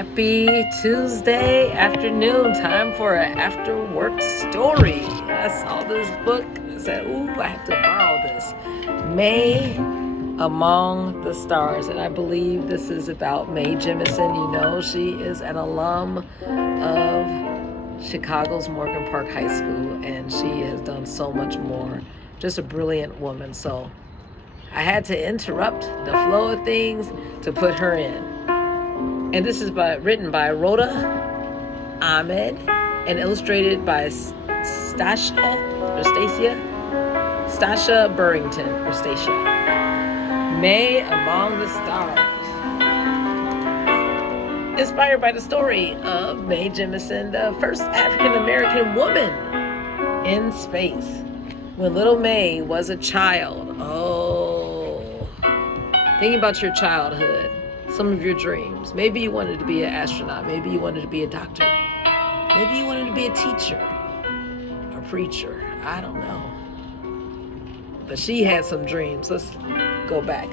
Happy Tuesday afternoon. Time for an after work story. I saw this book and said, ooh, I have to borrow this. May Among the Stars. And I believe this is about Mae Jemison. You know, she is an alum of Chicago's Morgan Park High School, and she has done so much more. Just a brilliant woman. So I had to interrupt the flow of things to put her in. And this is written by Rhoda Ahmed and illustrated by Stacia Burrington or Stacia. May Among the Stars. Inspired by the story of Mae Jemison, the first African American woman in space. When little May was a child, thinking about your childhood, some of your dreams. Maybe you wanted to be an astronaut. Maybe you wanted to be a doctor. Maybe you wanted to be a teacher, a preacher. I don't know. But she had some dreams. Let's go back.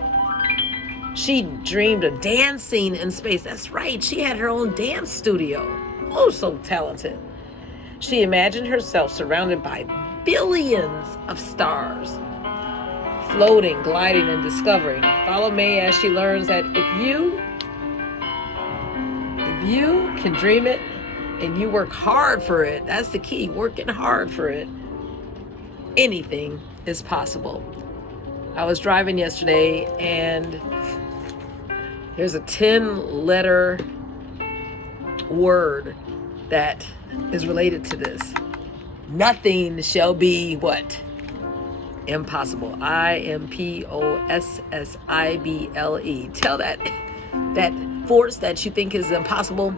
She dreamed of dancing in space. That's right. She had her own dance studio. Oh, so talented. She imagined herself surrounded by billions of stars, floating, gliding, and discovering. Follow May as she learns that if you can dream it and you work hard for it, that's the key, working hard for it, anything is possible. I was driving yesterday and there's a 10-letter word that is related to this. Nothing shall be what? Impossible. IMPOSSIBLE. Tell that force that you think is impossible,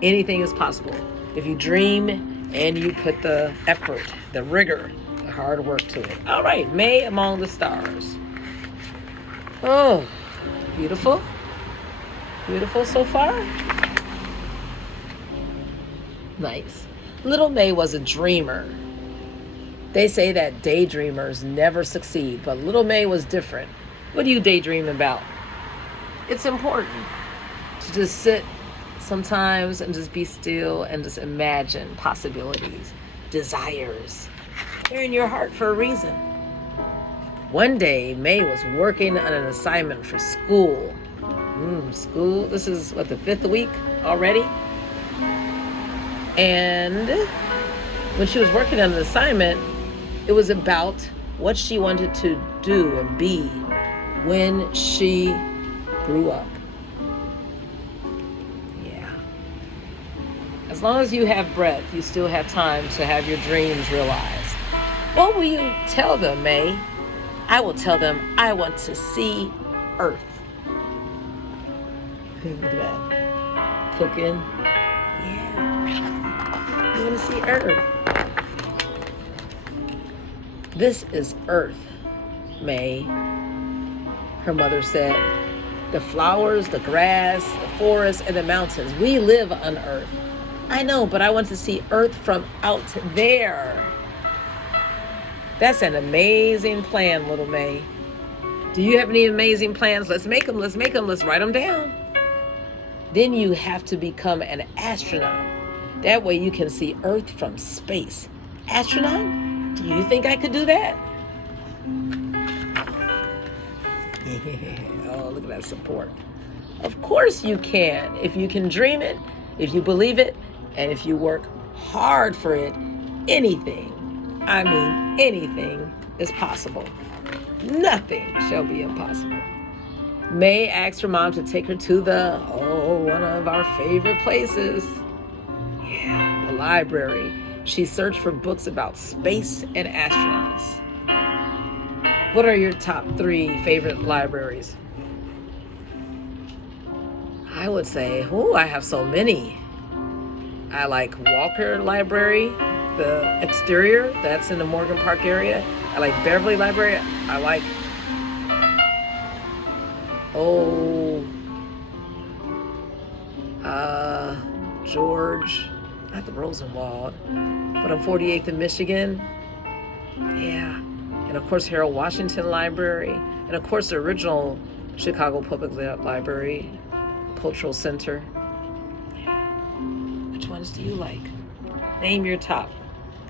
anything is possible if you dream and you put the effort, the rigor, the hard work to it. All right, May Among the Stars. Oh, beautiful. Beautiful so far. Nice. Little May was a dreamer. They say that daydreamers never succeed, but little May was different. What do you daydream about? It's important to just sit sometimes and just be still and just imagine possibilities, desires. They're in your heart for a reason. One day, May was working on an assignment for school. School, this is what, the 5th week already? And when she was working on an assignment, it was about what she wanted to do and be when she grew up. Yeah. As long as you have breath, you still have time to have your dreams realized. What will you tell them, May? I will tell them I want to see Earth. Look at that. Cooking. Yeah. You want to see Earth. This is Earth, May, her mother said. The flowers, the grass, the forest, and the mountains. We live on Earth. I know, but I want to see Earth from out there. That's an amazing plan, little May. Do you have any amazing plans? Let's make them. Let's write them down. Then you have to become an astronaut. That way you can see Earth from space. Astronaut? Do you think I could do that? Oh, look at that support. Of course you can. If you can dream it, if you believe it, and if you work hard for it, anything is possible. Nothing shall be impossible. May asked her mom to take her to one of our favorite places. Yeah, the library. She searched for books about space and astronauts. What are your top 3 favorite libraries? I would say, I have so many. I like Walker Library, the exterior, that's in the Morgan Park area. I like Beverly Library. I like, George, not the Rosenwald, but on 48th in Michigan. Yeah. And of course, Harold Washington Library. And of course, the original Chicago Public Library, Cultural Center. Which ones do you like? Name your top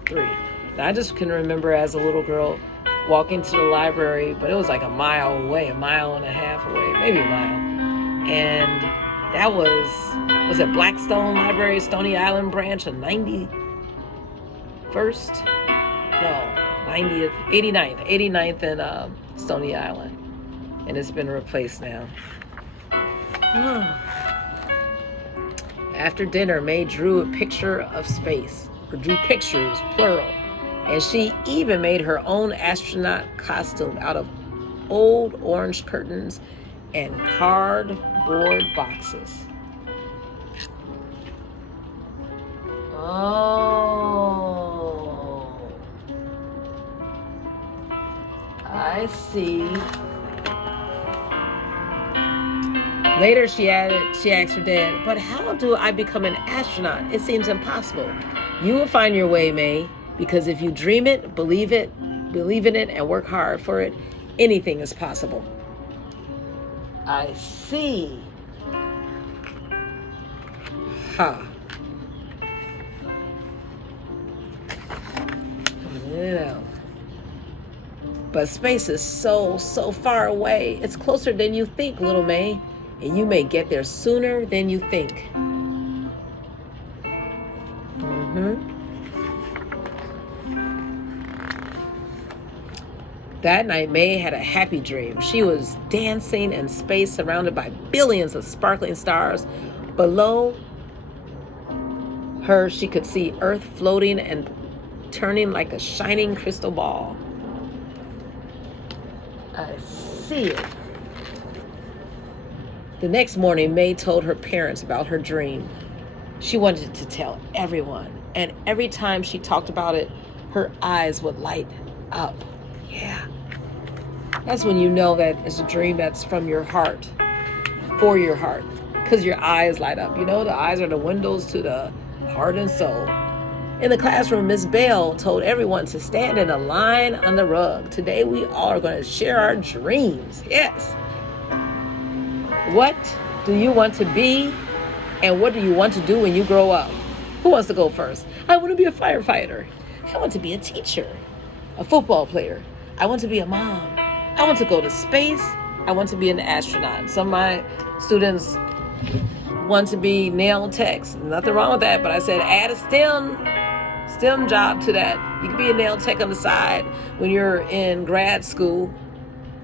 3. Now, I just can remember as a little girl walking to the library, but it was like a mile away, a mile and a half away, maybe a mile. And that was it Blackstone Library, Stony Island branch, a 91st? No, 90th, 89th and Stony Island. And it's been replaced now. After dinner, May drew a picture of space, or drew pictures, plural. And she even made her own astronaut costume out of old orange curtains and cardboard boxes. Oh, I see. Later, she asked her dad, but how do I become an astronaut? It seems impossible. You will find your way, May, because if you dream it, believe in it, and work hard for it, anything is possible. I see. Huh. Yeah. But space is so far away. It's closer than you think, little May. And you may get there sooner than you think. That night, May had a happy dream. She was dancing in space surrounded by billions of sparkling stars. Below her, she could see Earth floating and turning like a shining crystal ball. I see it. The next morning, May told her parents about her dream. She wanted to tell everyone, and every time she talked about it, her eyes would light up. Yeah. That's when you know that it's a dream that's from your heart, for your heart, because your eyes light up. You know, the eyes are the windows to the heart and soul. In the classroom, Miss Bell told everyone to stand in a line on the rug. Today, we all are going to share our dreams. Yes. What do you want to be, and what do you want to do when you grow up? Who wants to go first? I want to be a firefighter. I want to be a teacher, a football player. I want to be a mom. I want to go to space. I want to be an astronaut. Some of my students want to be nail techs. Nothing wrong with that, but I said add a STEM job to that. You can be a nail tech on the side when you're in grad school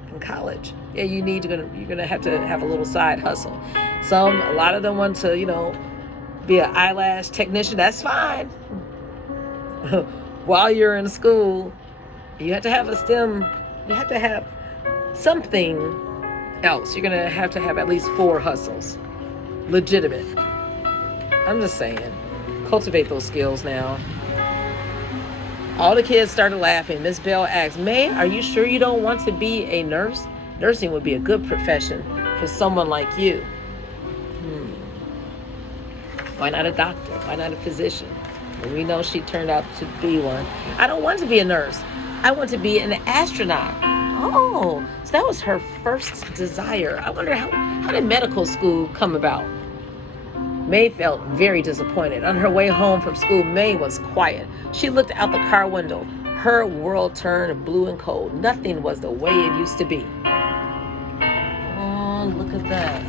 and college. Yeah, you're gonna have to have a little side hustle. A lot of them want to, be an eyelash technician. That's fine. While you're in school, you have to have a STEM. You have to have something else. You're gonna have to have at least 4 hustles, legitimate. I'm just saying, cultivate those skills now. All the kids started laughing. Miss Bell asked, May, are you sure you don't want to be a nurse? Nursing would be a good profession for someone like you. Why not a doctor? Why not a physician? And we know she turned out to be one. I don't want to be a nurse. I want to be an astronaut. Oh, so that was her first desire. I wonder how did medical school come about? May felt very disappointed. On her way home from school, May was quiet. She looked out the car window. Her world turned blue and cold. Nothing was the way it used to be. Oh, look at that.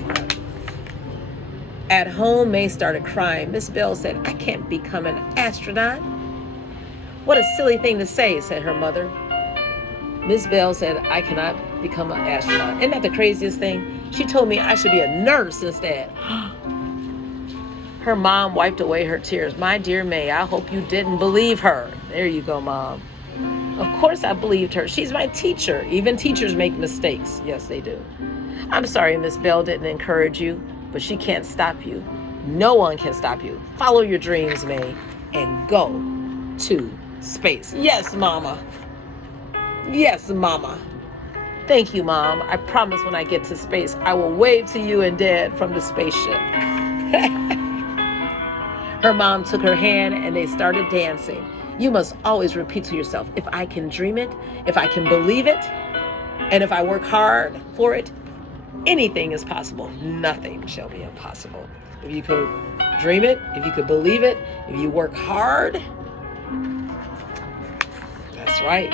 At home, May started crying. Miss Bell said, I can't become an astronaut. What a silly thing to say, said her mother. Miss Bell said, I cannot become an astronaut. Isn't that the craziest thing? She told me I should be a nurse instead. Her mom wiped away her tears. My dear May, I hope you didn't believe her. There you go, Mom. Of course I believed her. She's my teacher. Even teachers make mistakes. Yes, they do. I'm sorry Miss Bell didn't encourage you, but she can't stop you. No one can stop you. Follow your dreams, May, and go to space. Yes, Mama. Yes, Mama. Thank you, Mom. I promise when I get to space, I will wave to you and Dad from the spaceship. Her mom took her hand and they started dancing. You must always repeat to yourself, if I can dream it, if I can believe it, and if I work hard for it, anything is possible. Nothing shall be impossible. If you could dream it, if you could believe it, if you work hard. That's right.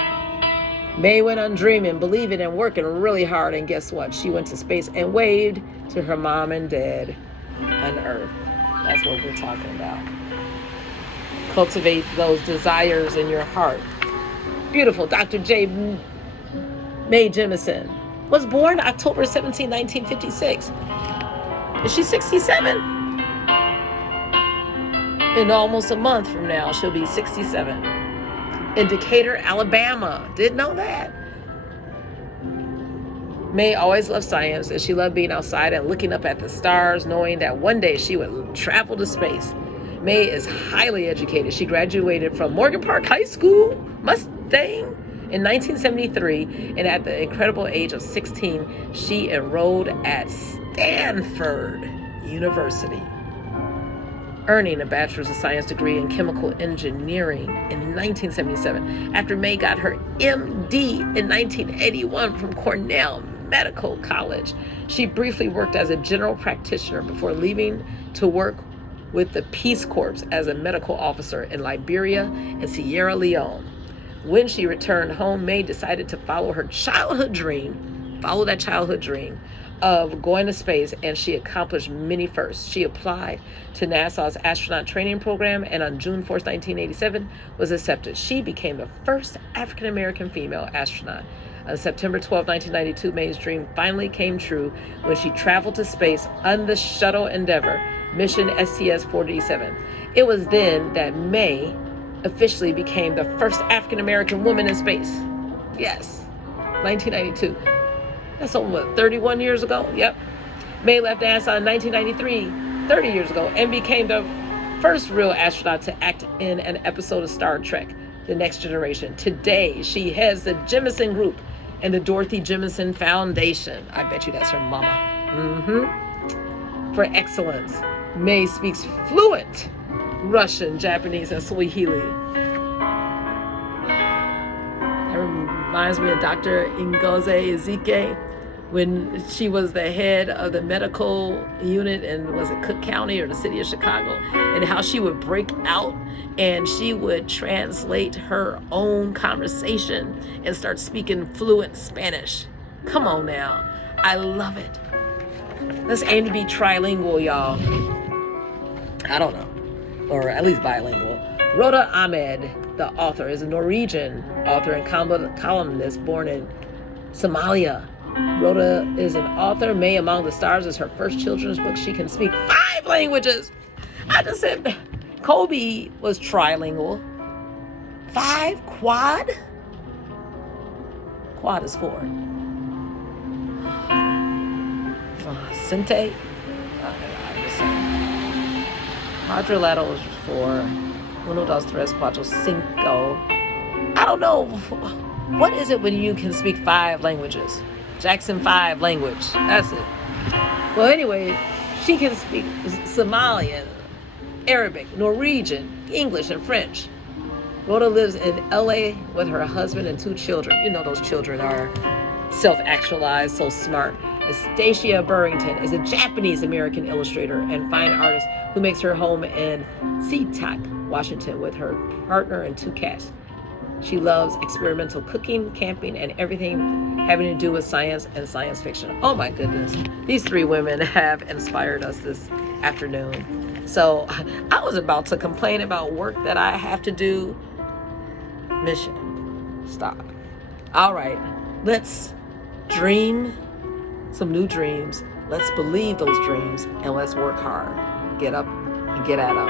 May went on dreaming, believing, and working really hard. And guess what? She went to space and waved to her mom and dad on Earth. That's what we're talking about. Cultivate those desires in your heart. Beautiful. Dr. J. Mae Jemison was born October 17, 1956. Is she 67? In almost a month from now, she'll be 67. In Decatur, Alabama. Didn't know that. Mae always loved science, and she loved being outside and looking up at the stars, knowing that one day she would travel to space. Mae is highly educated. She graduated from Morgan Park High School, Mustang, in 1973, and at the incredible age of 16, she enrolled at Stanford University, earning a Bachelor's of Science degree in Chemical Engineering in 1977. After Mae got her MD in 1981 from Cornell Medical College, she briefly worked as a general practitioner before leaving to work with the Peace Corps as a medical officer in Liberia and Sierra Leone. When she returned home, Mae decided to follow that childhood dream of going to space, and she accomplished many firsts. She applied to NASA's astronaut training program, and on June 4th, 1987, was accepted. She became the first African-American female astronaut. On September 12, 1992, Mae's dream finally came true when she traveled to space on the Shuttle Endeavour, mission STS-47. It was then that Mae officially became the first African-American woman in space. Yes, 1992. That's almost 31 years ago. Yep. Mae left NASA in 1993, 30 years ago, and became the first real astronaut to act in an episode of Star Trek, The Next Generation. Today, she heads the Jemison Group and the Dorothy Jemison Foundation. I bet you that's her mama. For excellence, Mae speaks fluent Russian, Japanese, and Swahili. That reminds me of Dr. Ngozi Ezike, when she was the head of the medical unit in, was it Cook County or the city of Chicago, and how she would break out and she would translate her own conversation and start speaking fluent Spanish. Come on now. I love it. Let's aim to be trilingual, y'all. I don't know. Or at least bilingual. Rhoda Ahmed, the author, is a Norwegian author and columnist born in Somalia. Rhoda is an author. Mae Among the Stars is her first children's book. She can speak 5 languages. I just said Kobe was trilingual. 5? Quad? Quad is 4. Sente? I'm just saying. Quadrilateral is 4. Uno, dos, tres, cuatro, cinco. I don't know. What is it when you can speak 5 languages? Jackson 5 language. That's it. Well, anyway, she can speak Somalian, Arabic, Norwegian, English, and French. Rhoda lives in LA with her husband and 2 children. You know those children are self-actualized, so smart. Stacia Burrington is a Japanese-American illustrator and fine artist who makes her home in SeaTac, Washington, with her partner and 2 cats. She loves experimental cooking, camping, and everything having to do with science and science fiction. Oh my goodness. These 3 women have inspired us this afternoon. So I was about to complain about work that I have to do. Mission. Stop. All right. Let's dream some new dreams. Let's believe those dreams, and let's work hard. Get up and get at them.